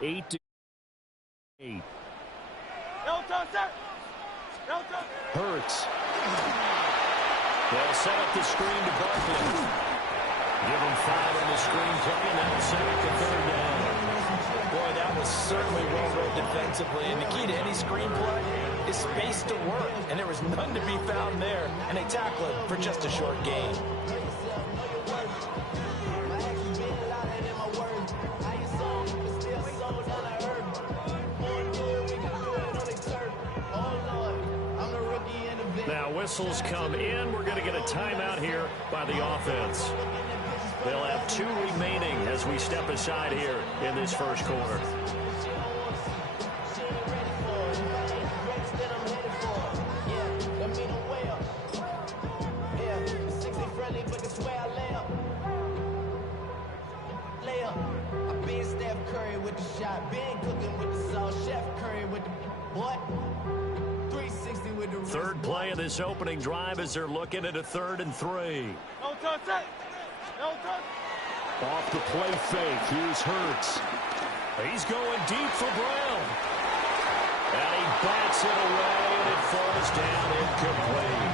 8 to 8. Hurts. They'll set up the screen to Barkley. Give him 5 on the screen play, and that'll set up the third down. Boy, that was certainly well read defensively, and the key to any screen play is space to work, and there was none to be found there, and they tackle it for just a short gain. Now whistles come in. We're going to get a timeout here by the offense. They'll have 2 remaining as we step aside here in this first quarter. Third play of this opening drive as they're looking at a 3rd and 3. Off the play fake. Here's Hurts. He's going deep for Brown. And he bats it away, and it falls down incomplete.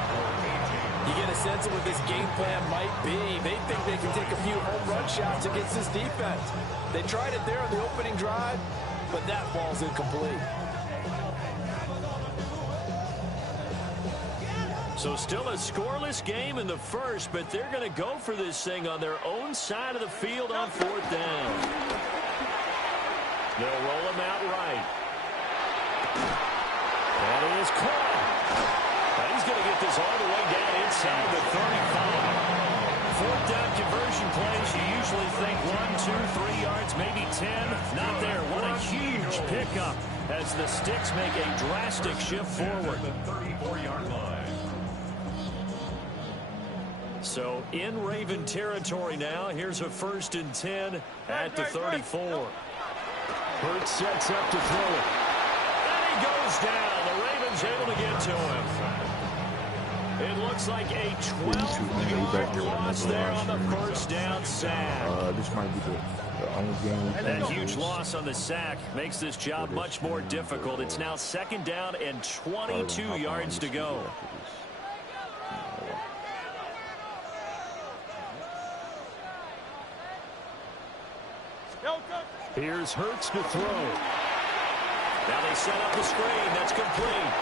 You get a sense of what this game plan might be. They think they can take a few home run shots against this defense. They tried it there on the opening drive, but that ball's incomplete. So still a scoreless game in the first, but they're going to go for this thing on their own side of the field on 4th down. They'll roll him out right. And he is caught. And he's going to get this all the way down inside the 35. 4th down conversion plays, you usually think 1, 2, 3 yards, maybe 10. Not there. What a huge pickup as the Sticks make a drastic shift forward. The 34-yard line. So in Raven territory now. Here's a 1st and 10 at the 34. Hurts sets up to throw it. And he goes down. The Ravens able to get to him. It looks like a 12-yard loss there on the 1st down sack. This might be the only game. That huge loss on the sack makes this job much more difficult. It's now 2nd down and 22 yards to go. Here's Hurts to throw. Now they set up the screen. That's complete.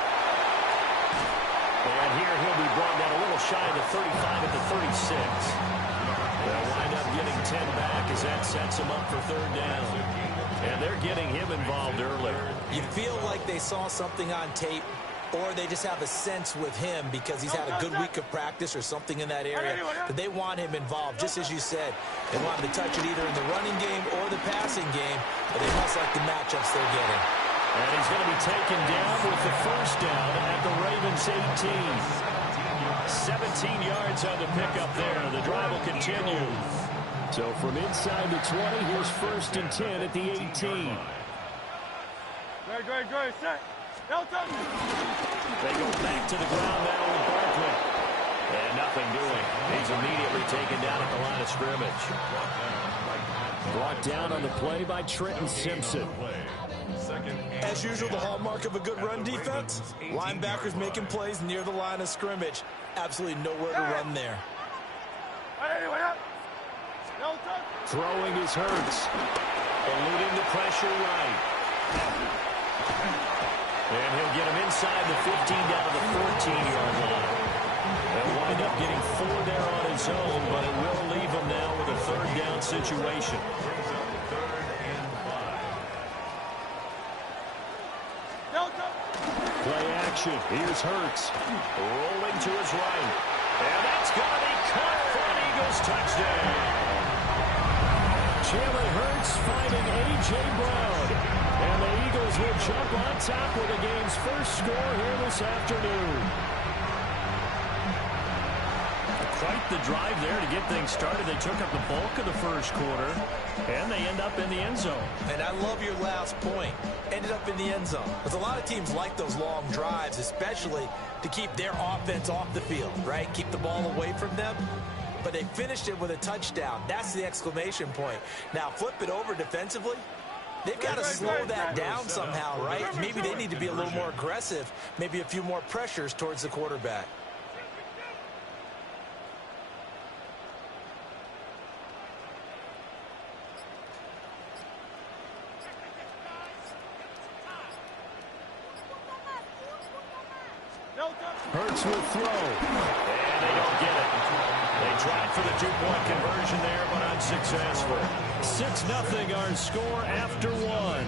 And here he'll be brought down a little shy of the 35 at the 36. They'll wind up getting 10 back as that sets him up for 3rd down. And they're getting him involved early. You feel like they saw something on tape, or they just have a sense with him because he's had a good week of practice or something in that area that they want him involved. Just as you said, they want him to touch it either in the running game or the passing game, but they must like the matchups they're getting. And he's going to be taken down with the 1st down at the Ravens 18. 17 yards on the pickup there. The drive will continue. So from inside the 20, here's 1st and 10 at the 18. Great, set. They go back to the ground now with Barkley. And nothing doing. He's immediately taken down at the line of scrimmage. Brought down on the play by Trenton Simpson. As usual, the hallmark of a good run defense, linebackers making plays near the line of scrimmage. Absolutely nowhere to run there. Throwing his Hurts. Eluding the pressure right. And he'll get him inside the 15 down to the 14-yard line. They'll wind up getting 4 there on his own, but it will leave him now with a 3rd down situation. Play action. Here's Hurts. Rolling to his right. And that's going to be caught for an Eagles touchdown. Jalen Hurts finding A.J. Brown. And the Eagles will jump on top with the game's first score here this afternoon. Quite the drive there to get things started. They took up the bulk of the first quarter, and they end up in the end zone. And I love your last point. Ended up in the end zone. Because a lot of teams like those long drives, especially to keep their offense off the field, right? Keep the ball away from them. But they finished it with a touchdown. That's the exclamation point. Now, flip it over defensively. They've got to slow that down somehow, right? Maybe they need to be a little more aggressive, maybe a few more pressures towards the quarterback. Hurts will throw. And they don't get it. They tried for the two-point conversion there, but unsuccessful. 6-0 our score after one.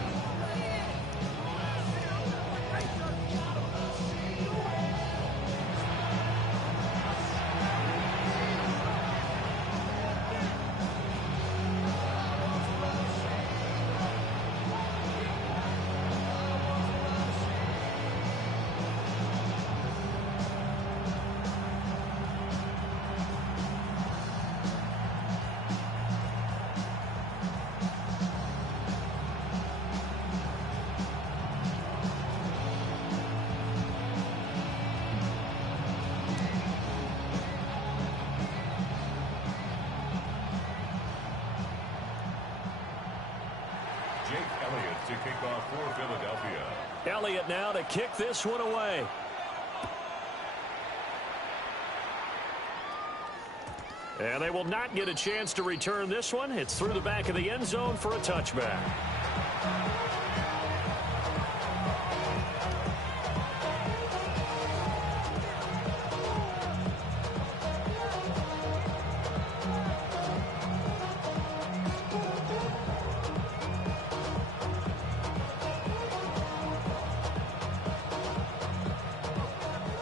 To kick off for Philadelphia. Elliott now to kick this one away. And they will not get a chance to return this one. It's through the back of the end zone for a touchback.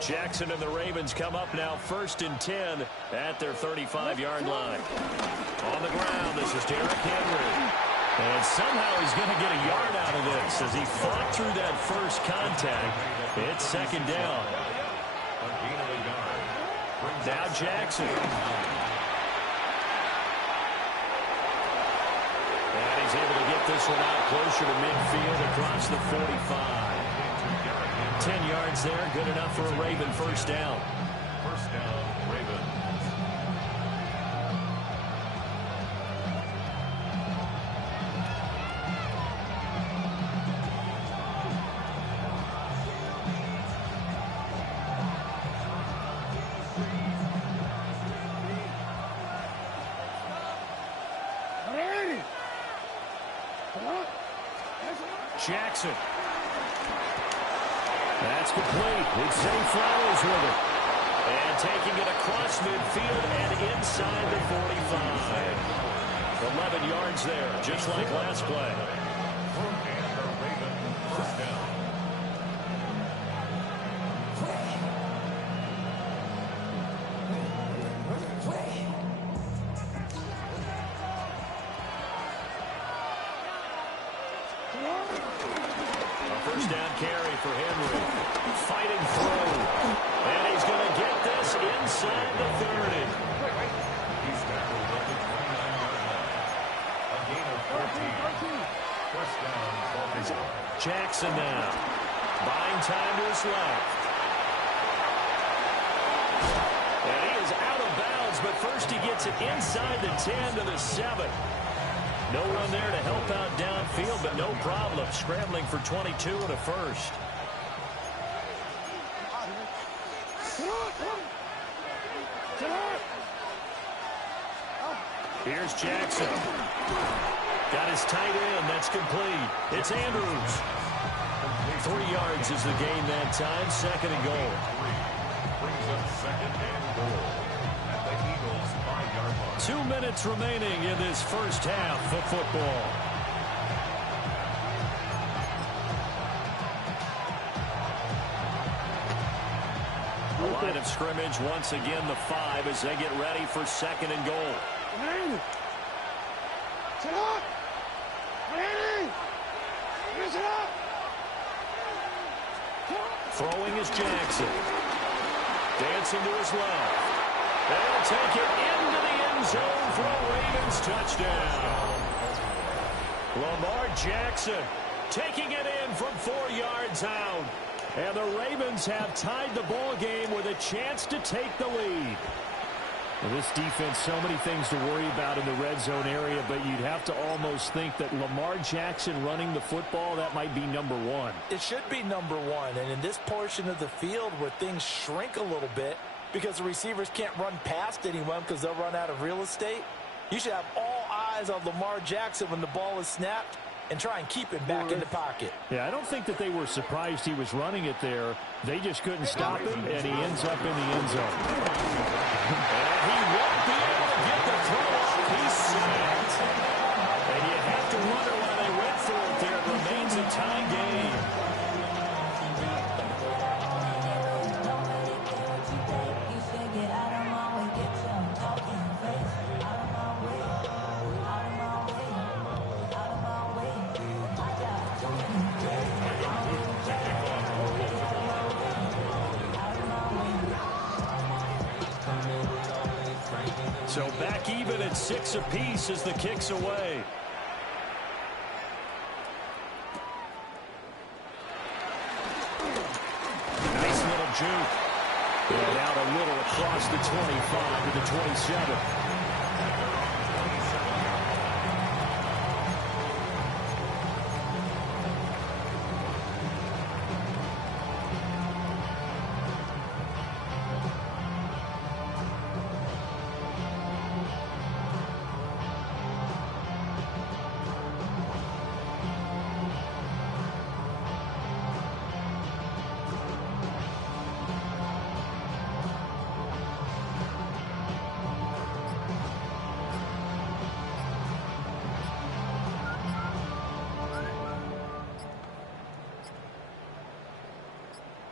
Jackson and the Ravens come up now 1st and 10 at their 35-yard line. On the ground, this is Derrick Henry. And somehow he's going to get a yard out of this as he fought through that first contact. It's 2nd down. Now Jackson. And he's able to get this one out closer to midfield across the 45. 10 yards there, good enough for a Raven first down. First down, Ravens. Jackson. That's complete. It's Zay Flowers with it. And taking it across midfield and inside the 45. 11 yards there, just like last play. First down. First down carry for Henry. Fighting through. And he's going to get this inside the 30. He's tackled at the 29-yard line. A gain of 14. First down, Baltimore. Jackson now. Buying time to his left. And he is out of bounds, but first he gets it inside the 10 to the 7. No one there to help out downfield, but no problem. Scrambling for 22 and a first. Here's Jackson. Got his tight end. That's complete. It's Andrews. 3 yards is the gain that time. 2nd and goal. Brings up 2nd and goal. At the Eagles' 5-yard line. 2 minutes remaining in this first half of football. The line of scrimmage once again the 5 as they get ready for 2nd and goal. Throwing is Jackson. Dancing to his left. They'll take it into the end zone for a Ravens touchdown. Lamar Jackson taking it in from 4 yards out. And the Ravens have tied the ball game with a chance to take the lead. Well, this defense, so many things to worry about in the red zone area, but you'd have to almost think that Lamar Jackson running the football, that might be number one. It should be number one, and in this portion of the field where things shrink a little bit because the receivers can't run past anyone because they'll run out of real estate, you should have all eyes on Lamar Jackson when the ball is snapped and try and keep him back in the pocket. Yeah, I don't think that they were surprised he was running it there. They just couldn't stop him, and he ends up in the end zone. And he won't be able to get the throw off. He's sacked. And you have to wonder why they went for it there. It remains a tie game. So back even at 6 apiece as the kick's away. Nice little juke. And out a little across the 25 to the 27.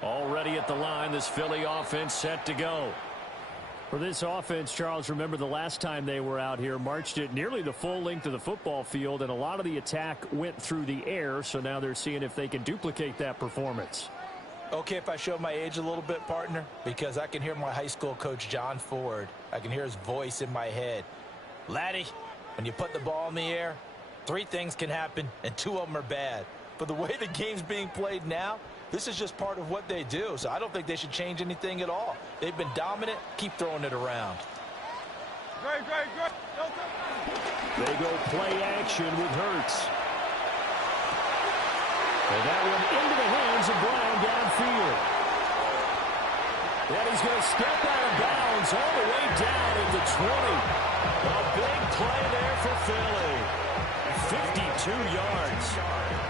Already at the line, this Philly offense set to go. For this offense, Charles, remember the last time they were out here, marched it nearly the full length of the football field, and a lot of the attack went through the air, so now they're seeing if they can duplicate that performance. Okay, if I show my age a little bit, partner, because I can hear my high school coach, John Ford. I can hear his voice in my head. Laddie, when you put the ball in the air, 3 things can happen, and 2 of them are bad. But the way the game's being played now, this is just part of what they do, so I don't think they should change anything at all. They've been dominant. Keep throwing it around. Great. They go play action with Hurts. And that one into the hands of Brown downfield. And he's going to step out of bounds all the way down at the 20. A big play there for Philly. 52 yards.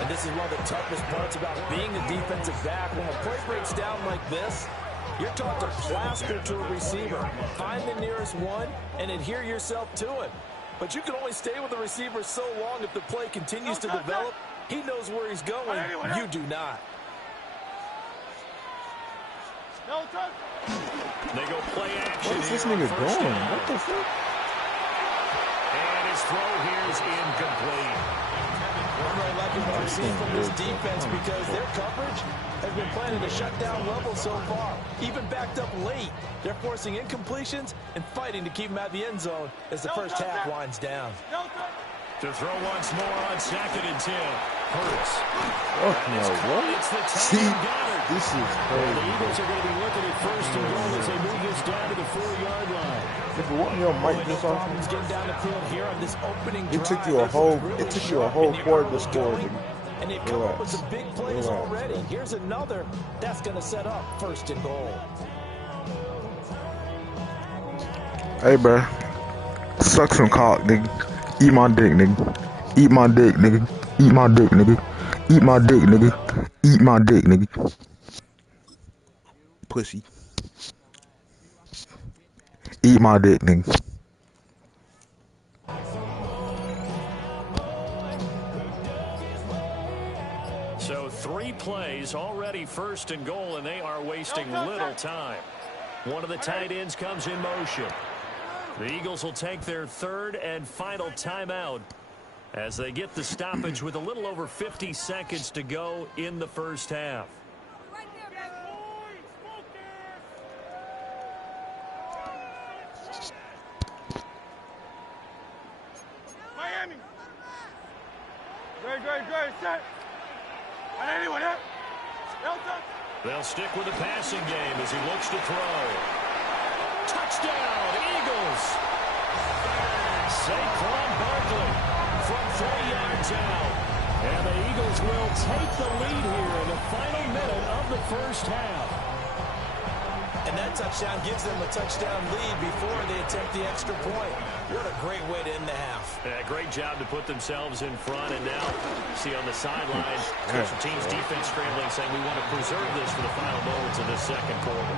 And this is one of the toughest parts about being a defensive back. When a play breaks down like this, you're taught to plaster to a receiver. Find the nearest one and adhere yourself to it. But you can only stay with the receiver so long if the play continues to develop. He knows where he's going. You do not. They go play action. What is this nigga doing? What the fuck? And his throw here is incomplete. I'm really liking what I'm seeing from this defense because their coverage has been playing at a shutdown level so far. Even backed up late, they're forcing incompletions and fighting to keep them out of the end zone as the first half winds down. To throw once more on 2nd and 10. Hurts. Oh, no, what? See, this is crazy. The Eagles are going to be looking at 1st and goal as they move this down to the 4-yard line. If you want your mic just off, Getting down the field here on this opening it took drive. you a whole quarter to score. And they've come up with some big plays already. Here's another that's going to set up 1st and goal. Hey, bro, suck some cock, nigga. Eat my dick, nigga. Eat my dick, nigga. Eat my dick, nigga. Eat my dick, nigga. Eat my dick, nigga. Pussy. Eat my dick, nigga. So 3 plays, already 1st and goal, and they are wasting little time. One of the tight ends comes in motion. The Eagles will take their 3rd and final timeout as they get the stoppage with a little over 50 seconds to go in the first half. Miami. Great. Set. And anyone hit? They'll stick with the passing game as he looks to throw. Touchdown, Eagles. Saquon Barkley from 40 yards out. And the Eagles will take the lead here in the final minute of the first half. And that touchdown gives them a touchdown lead before they attempt the extra point. What a great way to end the half. Yeah, great job to put themselves in front. And now, see on the sideline, special teams defense scrambling, saying we want to preserve this for the final moments of this second quarter.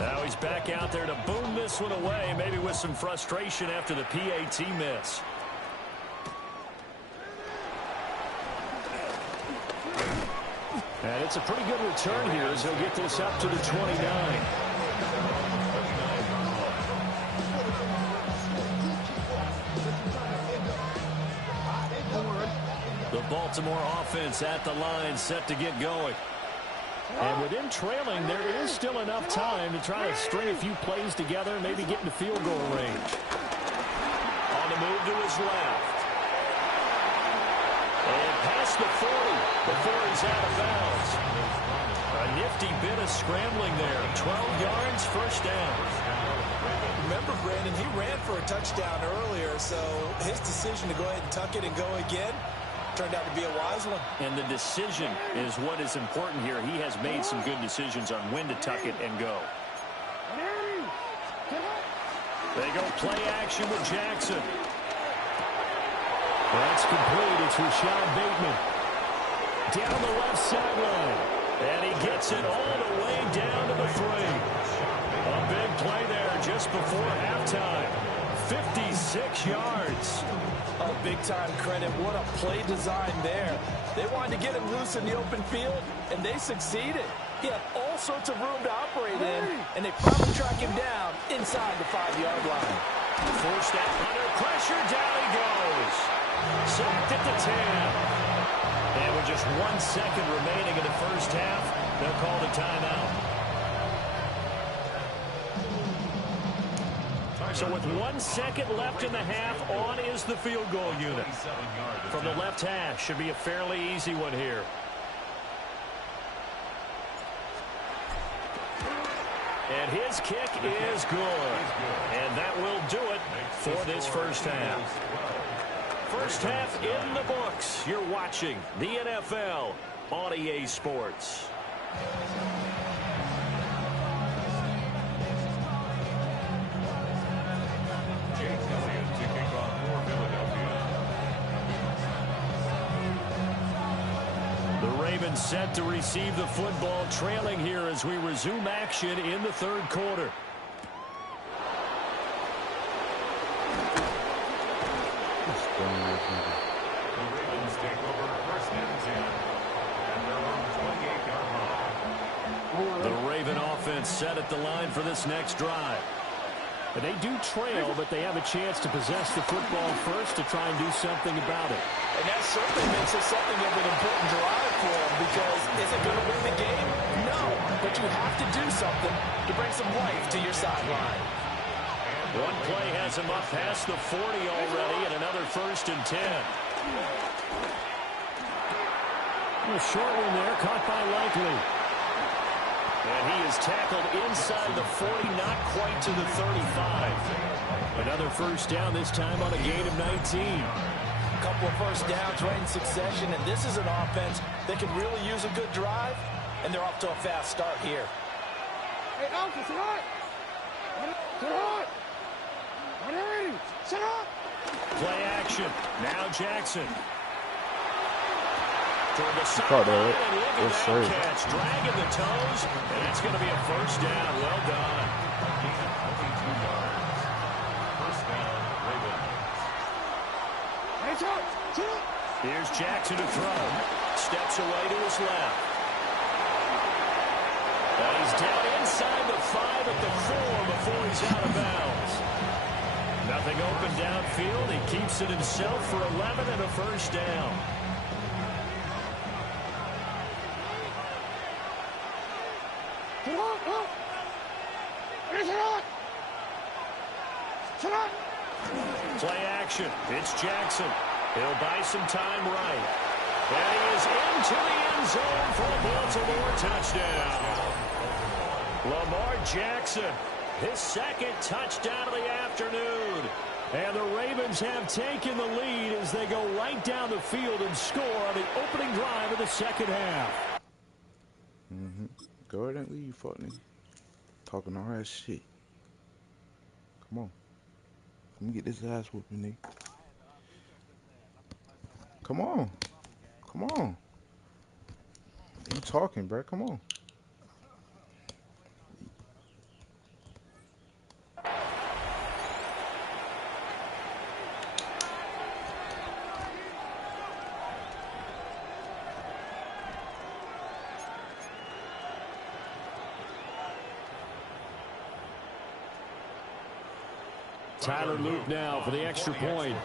Now he's back out there to boom this one away, maybe with some frustration after the PAT miss. And it's a pretty good return here as he'll get this up to the 29. The Baltimore offense at the line, set to get going. And with him trailing, there is still enough time to try to string a few plays together, maybe get into field goal range. On the move to his left. And past the 40 before he's out of bounds. A nifty bit of scrambling there. 12 yards, first down. Remember, Brandon, he ran for a touchdown earlier, so his decision to go ahead and tuck it and go again turned out to be a wise one. And the decision is what is important here. He has made some good decisions on when to tuck it and go. They go play action with Jackson. That's complete. It's Rashad Bateman. Down the left sideline. And he gets it all the way down to the 3. A big play there just before halftime. 56 yards. Oh, big-time credit. What a play design there. They wanted to get him loose in the open field, and they succeeded. He had all sorts of room to operate in, and they probably track him down inside the 5-yard line. Forced out under pressure. Down he goes. Sacked at the 10. And with just 1 second remaining in the first half, they'll call the timeout. So with 1 second left in the half, on is the field goal unit. From the left hash, should be a fairly easy one here. And his kick is good. And that will do it for this first half. First half in the books. You're watching the NFL on EA Sports. Set to receive the football, trailing here as we resume action in the third quarter. The Ravens take over first and 10. And they're on the 28-yard line. The Raven offense set at the line for this next drive. But they do trail, but they have a chance to possess the football first to try and do something about it. And that certainly makes it something of an important drive for them, because is it going to win the game? No, but you have to do something to bring some life to your sideline. One play has him up past the 40 already, and another first and 10. A short one there, caught by Likely. And he is tackled inside the 40, not quite to the 35. Another first down, this time on a gain of 19. A couple of first downs right in succession, and this is an offense that can really use a good drive, and they're off to a fast start here. Hey, Alpha, sit hot! Sit hot! Sit hot! Play action. Now Jackson. Toward the Caught sideline, that. and look Yes, at sir. that catch. Dragging the toes, and it's going to be a first down. Well done. 22 yards. First down, Ravens. Hey, sit up! Here's Jackson to throw. Steps away to his left. And he's down inside the 5 at the 4 before he's out of bounds. Nothing open downfield. He keeps it himself for 11 and a first down. Play action. It's Jackson. He'll buy some time right. And he is into the end zone for a Baltimore touchdown. Lamar Jackson, his second touchdown of the afternoon. And the Ravens have taken the lead as they go right down the field and score on the opening drive of the second half. Go ahead and leave, fuck nigga. Talking all that shit. Come on. Let me get this ass whooping, nigga. Come on. Come on. You talking, bro. Come on. Tyler Luke now for the extra point.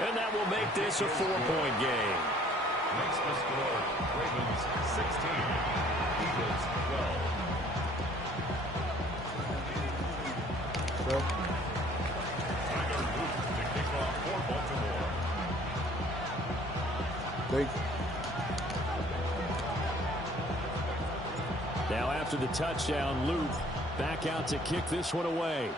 And that will make this a 4-point game. Makes the score Ravens 16, Eagles 12. So, Tyler Luke to kick off for Baltimore. Now after the touchdown, Luke back out to kick this one away.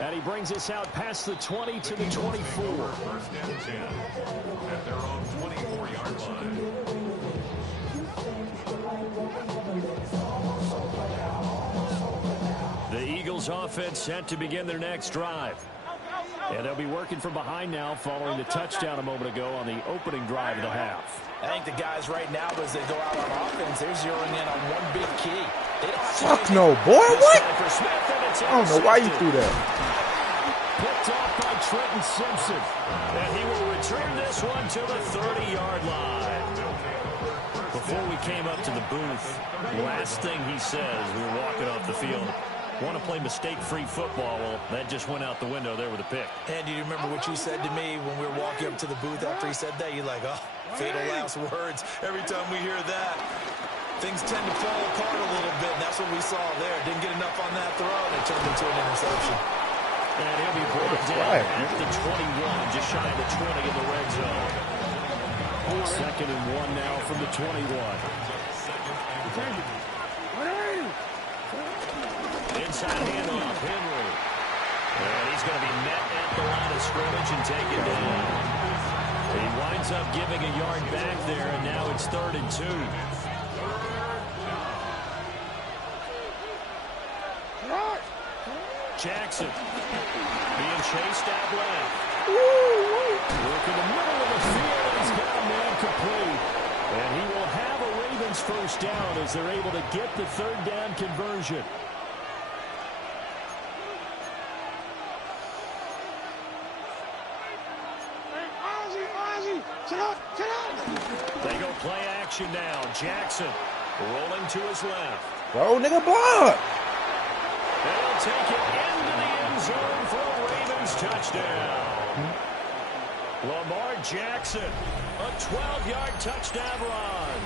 And he brings us out past the 20 to the 24. First and 10 at their own 24-yard line. The Eagles offense set to begin their next drive. And they'll be working from behind now following the touchdown a moment ago on the opening drive of the half. I think the guys right now, as they go out on offense, they're zeroing in on one big key. They don't have to fuck no, boy. What? I don't know why you threw that. Picked off by Trenton Simpson. And he will return this one to the 30-yard line. Before we came up to the booth, last thing he says, we were walking off the field, want to play mistake-free football. Well, that just went out the window there with a pick. And do you remember what you said to me when we were walking up to the booth after he said that? You're like, oh, fatal last words. Every time we hear that, things tend to fall apart a little bit, and that's what we saw there. Didn't get enough on that throw, and it turned into an interception. And he'll be brought down at the 21, just shy of the 20 in the red zone. 2nd and 1 now from the 21. Inside handoff, Henry. And he's going to be met at the line of scrimmage and taken down. He winds up giving a yard back there, and now it's 3rd and 2. Jackson being chased out left. Work in the middle of the field. He's got a man complete. And he will have a Ravens first down as they're able to get the 3rd down conversion. They go play action now. Jackson rolling to his left. Bro, nigga, block. They'll take it into the end zone for a Ravens touchdown. Lamar Jackson, a 12-yard touchdown run.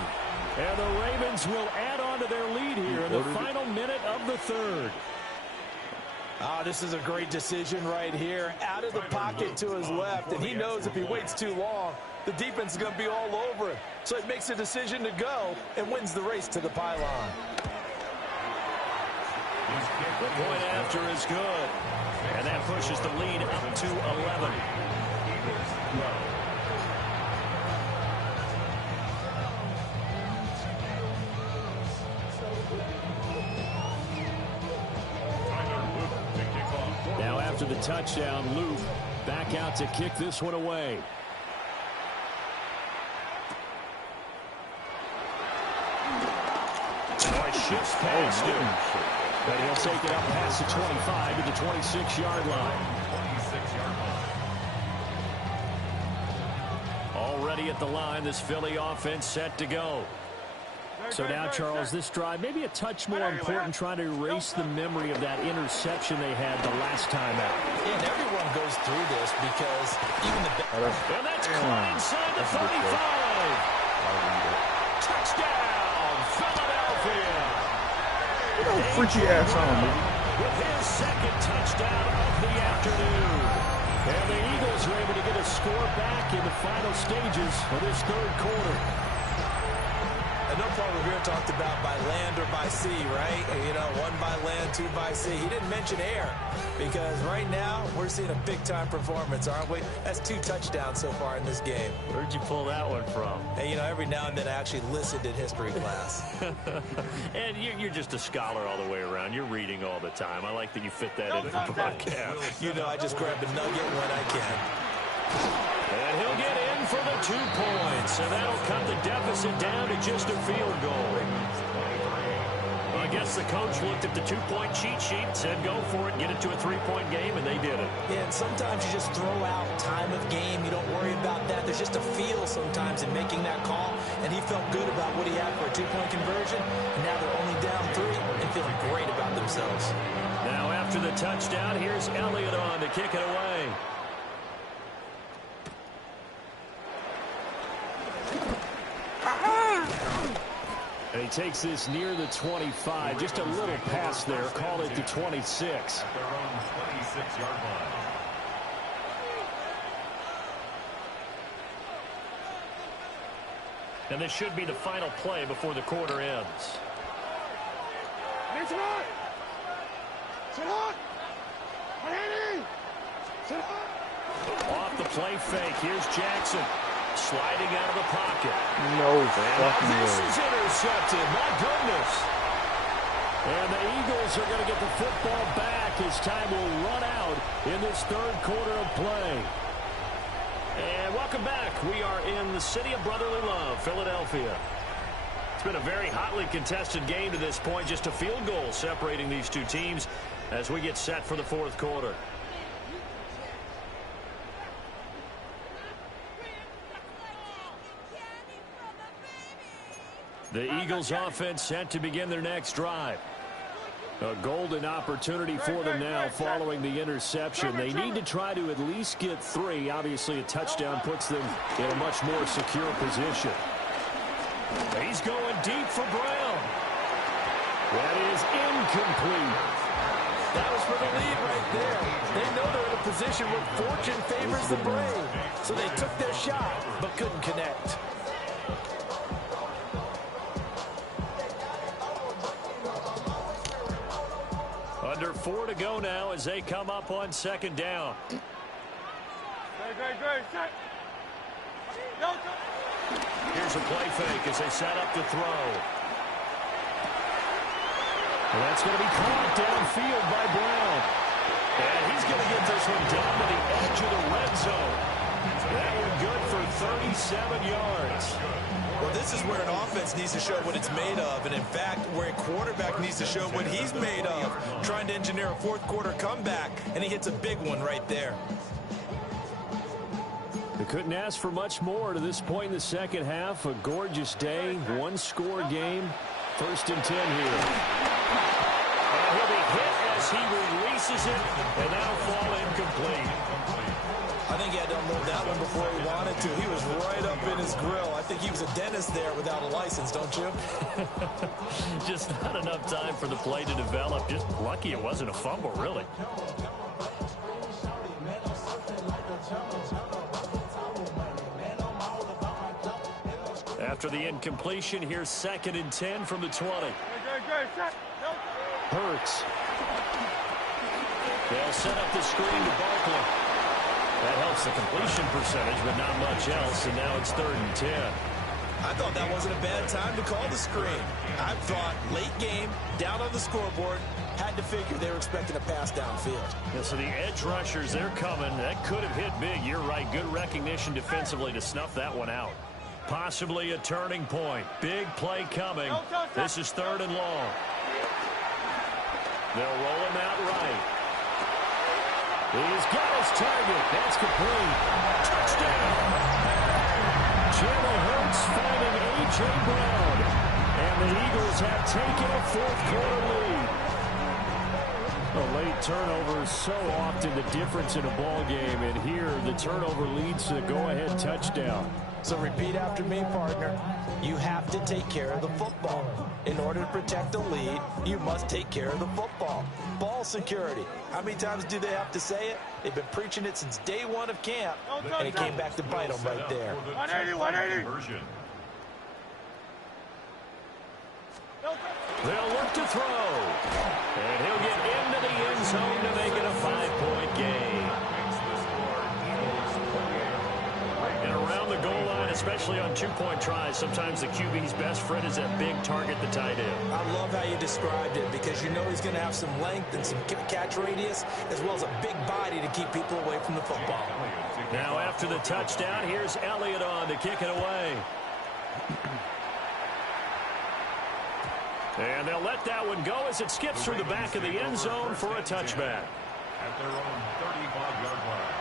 And the Ravens will add on to their lead here in the final minute of the 3rd. Oh, this is a great decision right here. Out of the pocket to his left, and he knows if he waits too long, the defense is going to be all over him. So it makes a decision to go and wins the race to the pylon. The point after is good. And that pushes the lead up to 11. Now after the touchdown, Luke back out to kick this one away. Shifts past him. But he'll take it up past the 25 to the 26-yard line. Already at the line, this Philly offense set to go. So now, Charles, this drive maybe a touch more important, trying to erase the memory of that interception they had the last time out. Yeah, and everyone goes through this because even the... And that's caught inside the 35. Touchdown, Philadelphia. Freaky ass on, dude. With his second touchdown of the afternoon. And the Eagles are able to get a score back in the final stages of this third quarter. I know Paul Revere talked about by land or by sea, right? You know, one by land, two by sea. He didn't mention air because right now we're seeing a big-time performance, aren't we? That's 2 touchdowns so far in this game. Where'd you pull that one from? Hey, you know, every now and then I actually listened in history class. And you're just a scholar all the way around. You're reading all the time. I like that you fit that into the broadcast. You know, I just grab a nugget when I can. And he'll get in for the 2 points, and that'll cut the deficit down to just a field goal. Well, I guess the coach looked at the 2-point cheat sheet, said go for it, get it to a 3-point game, and they did it. Yeah, and sometimes you just throw out time of game. You don't worry about that. There's just a feel sometimes in making that call, and he felt good about what he had for a 2-point conversion, and now they're only down 3 and feeling great about themselves. Now after the touchdown, here's Elliott on to kick it away. And he takes this near the 25. Just a little pass there. Call it the 26. At their own 26-yard line. And this should be the final play before the quarter ends. Sit hot! Sit hot! Sit hot! Off the play fake. Here's Jackson. Sliding out of the pocket. No And fucking this way. is intercepted. My goodness. And the Eagles are going to get the football back as time will run out in this third quarter of play. And welcome back. We are in the city of brotherly love, Philadelphia. It's been a very hotly contested game to this point. Just a field goal separating these two teams as we get set for the fourth quarter. The Eagles offense set to begin their next drive. A golden opportunity for them now following the interception. They need to try to at least get 3. Obviously, a touchdown puts them in a much more secure position. He's going deep for Brown. That is incomplete. That was for the lead right there. They know they're in a position where fortune favors the brave. So they took their shot, but couldn't connect. Under 4 to go now as they come up on second down. Here's a play fake as they set up to throw. And that's going to be caught downfield by Brown. And he's going to get this one down to the edge of the red zone. That one good for 37 yards. Well, this is where an offense needs to show what it's made of. And, in fact, where a quarterback needs to show what he's made of, trying to engineer a fourth-quarter comeback, and he hits a big one right there. They couldn't ask for much more to this point in the second half. A gorgeous day, one-score game. 1st and 10 here. And he'll be hit as he releases it, and that'll fall incomplete. I think he had to unload that one before he wanted to. He was right up in his grill. I think he was a dentist there without a license, don't you? Just not enough time for the play to develop. Just lucky it wasn't a fumble, really. After the incompletion, here's 2nd and 10 from the 20. Hurts. They'll set up the screen to Barkley. That helps the completion percentage, but not much else, and now it's 3rd and 10. I thought that wasn't a bad time to call the screen. I thought late game, down on the scoreboard, had to figure they were expecting a pass downfield. Yeah, so the edge rushers, they're coming. That could have hit big. You're right. Good recognition defensively to snuff that one out. Possibly a turning point. Big play coming. This is 3rd and long. They'll roll him out right. He's got his target. That's complete. Touchdown. Jalen Hurts finding A.J. Brown. And And the Eagles have taken a fourth-quarter lead. A late turnover is so often the difference in a ball game, and here the turnover leads to the go-ahead touchdown. So repeat after me, partner. You have to take care of the football. In order to protect the lead, you must take care of the football. Ball security. How many times do they have to say it? They've been preaching it since day one of camp, and it came back to bite them right there. 180. They'll look to throw. And he'll get into the end zone to make it a 5-point game. And around the goal line, especially on two-point tries, sometimes the QB's best friend is that big target, the tight end. I love how you described it because you know he's going to have some length and some catch radius as well as a big body to keep people away from the football. Now after the touchdown, here's Elliott on to kick it away. And they'll let that one go as it skips through the back of the end zone for a touchback. At their own 35-yard line.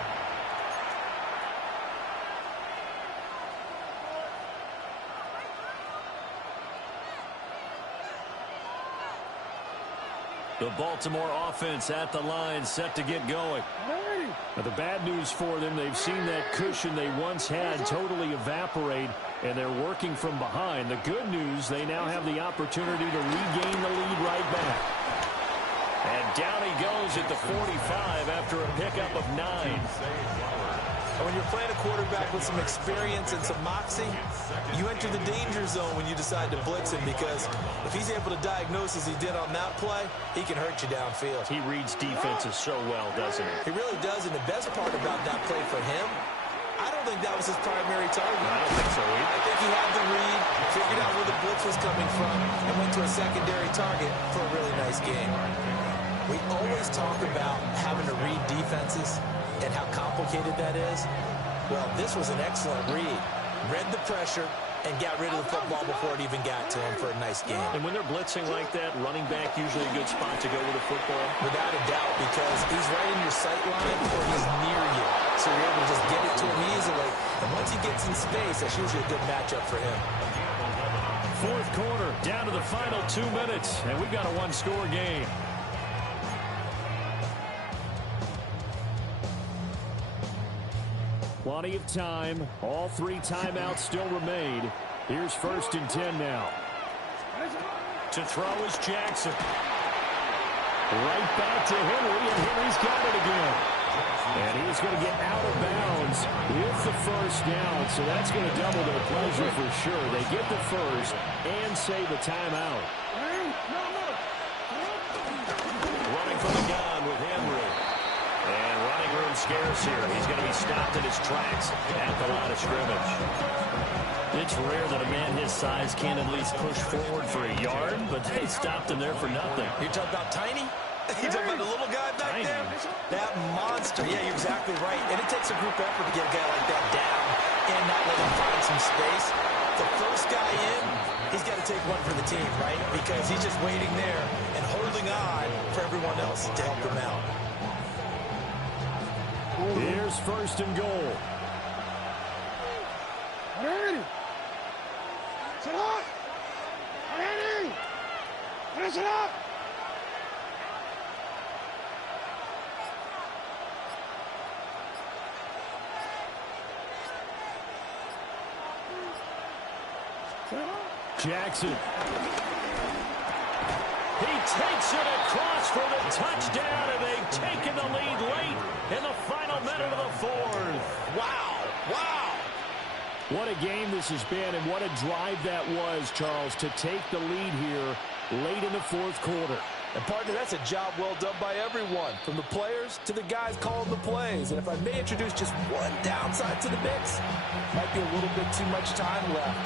The Baltimore offense at the line, set to get going. Now, the bad news for them, they've seen that cushion they once had totally evaporate, and they're working from behind. The good news, they now have the opportunity to regain the lead right back. And down he goes at the 45 after a pickup of 9. And when you're playing a quarterback with some experience and some moxie, you enter the danger zone when you decide to blitz him because if he's able to diagnose as he did on that play, he can hurt you downfield. He reads defenses so well, doesn't he? He really does, and the best part about that play for him, I don't think that was his primary target. I don't think so either. I think he had the read, figured out where the blitz was coming from, and went to a secondary target for a really nice game. We always talk about having to read defenses and how complicated that is. Well, this was an excellent read. Read the pressure and got rid of the football before it even got to him for a nice game. And when they're blitzing like that, running back usually a good spot to go with a football. Without a doubt, because he's right in your sight line or he's near you. So you're able to just get it to him easily. And once he gets in space, that's usually a good matchup for him. Fourth quarter, down to the final 2 minutes, and we've got a one-score game. Plenty of time. All 3 timeouts still remain. Here's 1st and 10 now. To throw is Jackson. Right back to Henry, and Henry's got it again. And he's going to get out of bounds with the first down, so that's going to double their pleasure for sure. They get the first and save a timeout. Running from the gun with Henry. And running room scarce here. He's going to be stopped in his tracks at the line of scrimmage. It's rare that a man his size can at least push forward for a yard, but they stopped him there for nothing. You're talking about Tiny? You're talking about the little guy back there? That monster. Yeah, you're exactly right. And it takes a group effort to get a guy like that down and not let him find some space. The first guy in, he's got to take one for the team, right? Because he's just waiting there and holding on for everyone else to help him out. Here's 1st and goal. Ready. Sit up. Ready. Finish it up. Jackson. He takes it across for the touchdown, and they've taken the lead late in the final minute of the 4th. Wow. Wow. What a game this has been, and what a drive that was, Charles, to take the lead here late in the 4th quarter. And, partner, that's a job well done by everyone, from the players to the guys calling the plays. And if I may introduce just one downside to the mix, might be a little bit too much time left.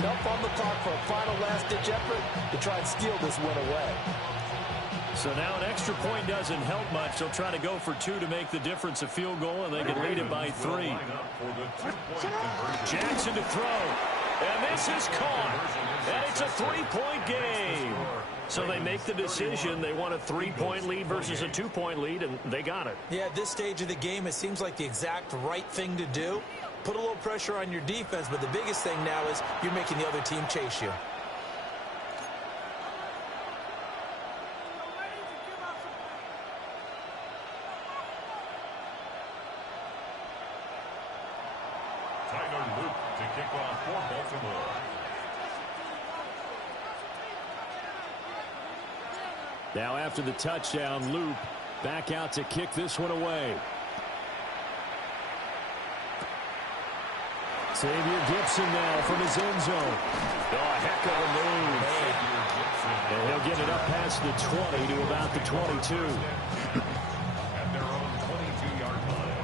Enough on the clock for a final last-ditch effort to try and steal this one away. So now an extra point doesn't help much. They'll try to go for 2 to make the difference a field goal, and they can lead it by 3. Jackson to throw. And this is caught. And it's a 3-point game. So they make the decision. They want a 3-point lead versus a 2-point lead, and they got it. Yeah, at this stage of the game, it seems like the exact right thing to do. Put a little pressure on your defense, but the biggest thing now is you're making the other team chase you. for Baltimore. Now after the touchdown, Loop back out to kick this one away. Xavier Gibson now from his end zone. Oh, a heck of a move. And he'll get it up past the 20 to about the 22. At their own 22-yard line.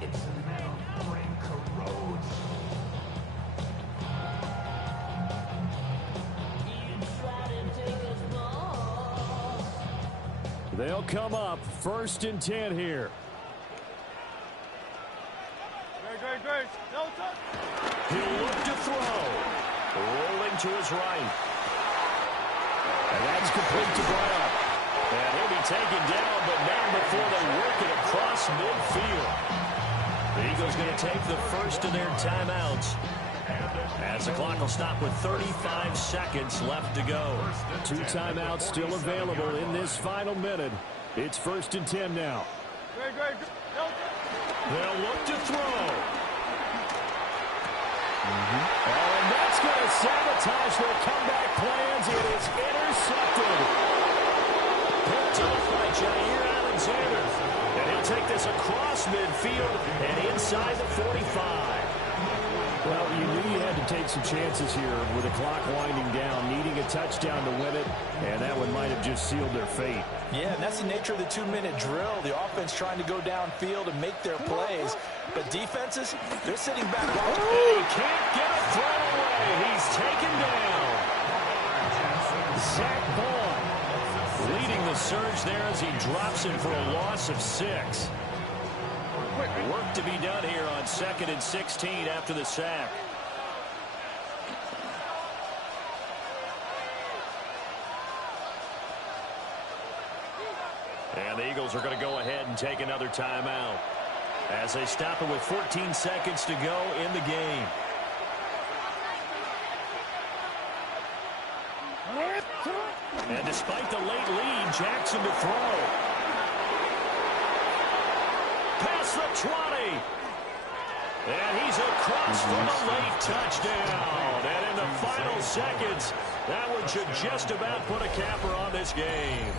It's a metal frame corrodes. You try to take us more. They'll come up 1st and 10 here. Great. No touch. He'll look to throw. Rolling to his right. And that's complete to Brown. And he'll be taken down, but not before they work it across midfield. The Eagles going to take the first of their timeouts, as the clock will stop with 35 seconds left to go. 2 timeouts still available in this final minute. It's 1st and 10 now. Great. No touch. They'll look to throw. And that's going to sabotage their comeback plans. It is intercepted. Picked off by Jair Alexander. And he'll take this across midfield and inside the 45. Well, you knew you had to take some chances here with the clock winding down, needing a touchdown to win it, and that one might have just sealed their fate. Yeah, and that's the nature of the 2-minute drill. The offense trying to go downfield and make their plays. But defenses, they're sitting back. Oh, he can't get a throw away. He's taken down. Zach Bond leading the surge there as he drops it for a loss of 6. Work to be done here on 2nd and 16 after the sack. And the Eagles are going to go ahead and take another timeout as they stop it with 14 seconds to go in the game. And despite the late lead, Jackson to throw. Past the 20. And he's across for the late touchdown. And in the final seconds, that one should just about put a capper on this game.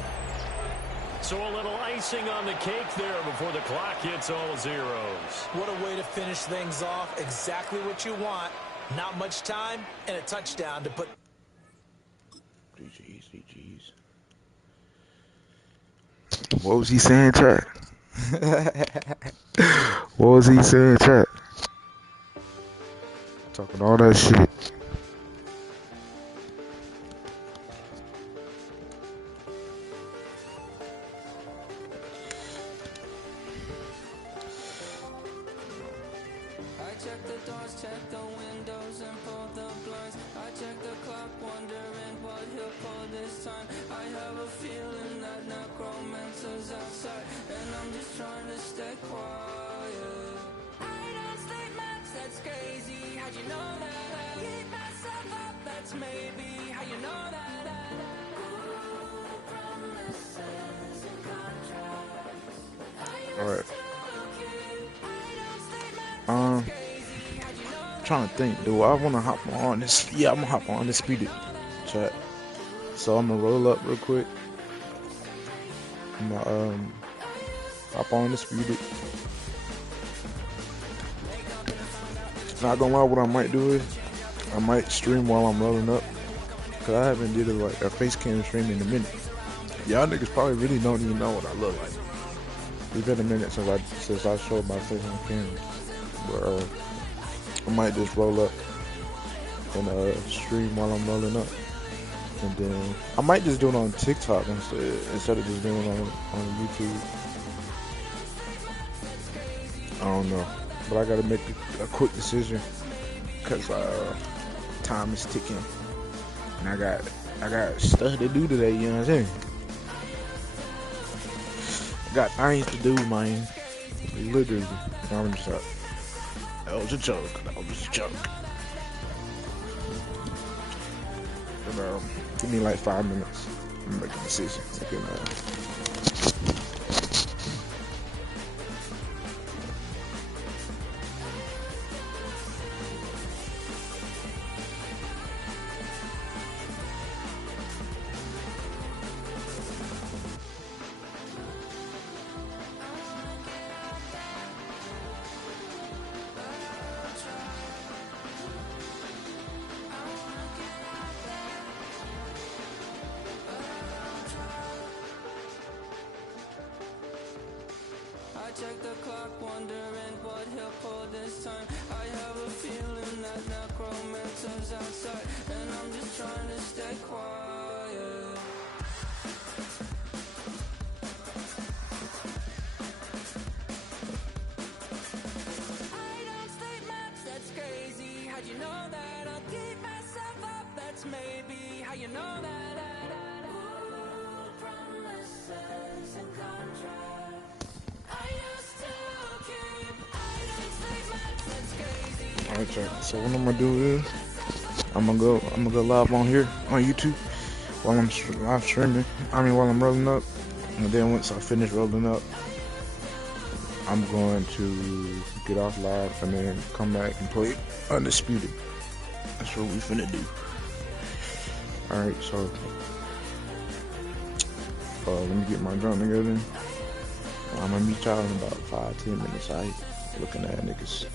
So a little icing on the cake there before the clock hits all zeros. What a way to finish things off. Exactly what you want. Not much time and a touchdown to put. GG's. What was he saying, chat? What was he saying, chat? Talking all that shit. Alright. Trying to think, do I want to hop on this? Yeah, I'm gonna hop on this speeded chat. So I'm gonna roll up real quick. I'm gonna hop on the speeded. Not gonna lie, what I might do is I might stream while I'm rolling up, cause I haven't did like a face cam stream in a minute. Y'all niggas probably really don't even know what I look like. It's been a minute since I showed my face on camera, but I might just roll up and stream while I'm rolling up, and then I might just do it on TikTok instead of just doing it on YouTube. I don't know, but I gotta make a quick decision because time is ticking, and I got stuff to do today. You know what I'm saying? Got things to do, man. Literally. I'm just like, that was a joke. That was a joke. But, give me like 5 minutes. I'm making a decision. check the clock, wondering what he'll pull this time. I have a feeling that necromancer's outside, and I'm just trying to stay quiet. I don't sleep much, that's crazy. How'd you know that? I'll keep myself up, that's maybe how you know that. Ooh, promises and contracts. I used to keep. I don't sleep much, that's crazy. Alright, y'all. So what I'm gonna do is I'm gonna go live on here on YouTube while I'm live streaming. I mean, while I'm rolling up, and then once I finish rolling up, I'm going to get off live and then come back and play Undisputed. That's what we finna do. Alright, so let me get my drum together. I'm gonna meet y'all in about 5-10 minutes. Alright, looking at niggas.